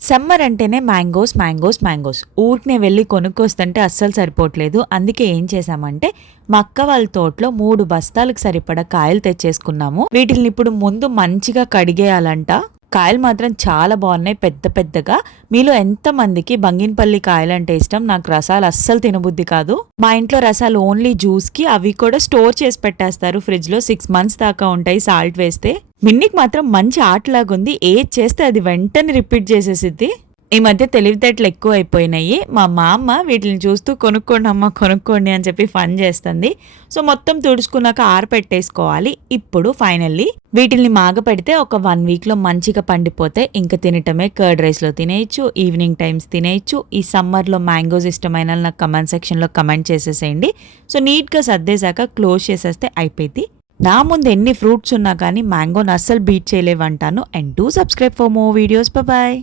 Summer అంటేనే mangoes mangoes mangoes ఊరికనే వెళ్ళి కొనుక్కొస్తుంటే అస్సలు సరిపోవట్లేదు. అందుకే ఏం చేశామంటే మా అక్క వాళ్ళ తోటలో 3 బస్తాలకు సరిపడా కాయలు తెచ్చేసుకున్నాము. వీటిని ఇప్పుడు ముందు మంచిగా కడిగేయాలంట. కాయలు మాత్రం చాలా బాగున్నాయి, పెద్ద పెద్దగా. మీలో ఎంత మందికి బంగినపల్లి కాయలు అంటే ఇష్టం? నాకు రసాలు అస్సలు తినబుద్ధి కాదు. మా ఇంట్లో రసాలు ఓన్లీ జ్యూస్ కి, అవి కూడా స్టోర్ చేసి పెట్టేస్తారు ఫ్రిడ్జ్ లో. 6 months దాకా ఉంటాయి సాల్ట్ వేస్తే. మిన్నికి మాత్రం మంచి ఆటలాగుంది, ఏది చేస్తే అది వెంటనే రిపీట్ చేసేసిద్ది. ఈ మధ్య తెలివితేటలు ఎక్కువ అయిపోయినాయి. మా మామ వీటిని చూస్తూ కొనుక్కోండి అమ్మ కొనుక్కోండి అని చెప్పి ఫన్ చేస్తుంది. సో మొత్తం తుడుచుకున్నాక ఆరపెట్టేసుకోవాలి. ఇప్పుడు ఫైనల్లీ వీటిని మాగ పెడితే ఒక 1 week లో మంచిగా పండిపోతే ఇంకా తినటమే. కర్డ్ రైస్ లో తినేయచ్చు, ఈవినింగ్ టైమ్స్ తినేయచ్చు. ఈ సమ్మర్ లో మ్యాంగోస్ ఇష్టమైన నాకు కమెంట్ సెక్షన్ లో కమెంట్ చేసేసేయండి. సో నీట్ గా సర్దేశాక క్లోజ్ చేసేస్తే అయిపోయింది. నా ముందు ఎన్ని ఫ్రూట్స్ ఉన్నా కానీ మ్యాంగోని అస్సలు బీట్ చేయలేవంటాను. And do subscribe for more videos. Bye.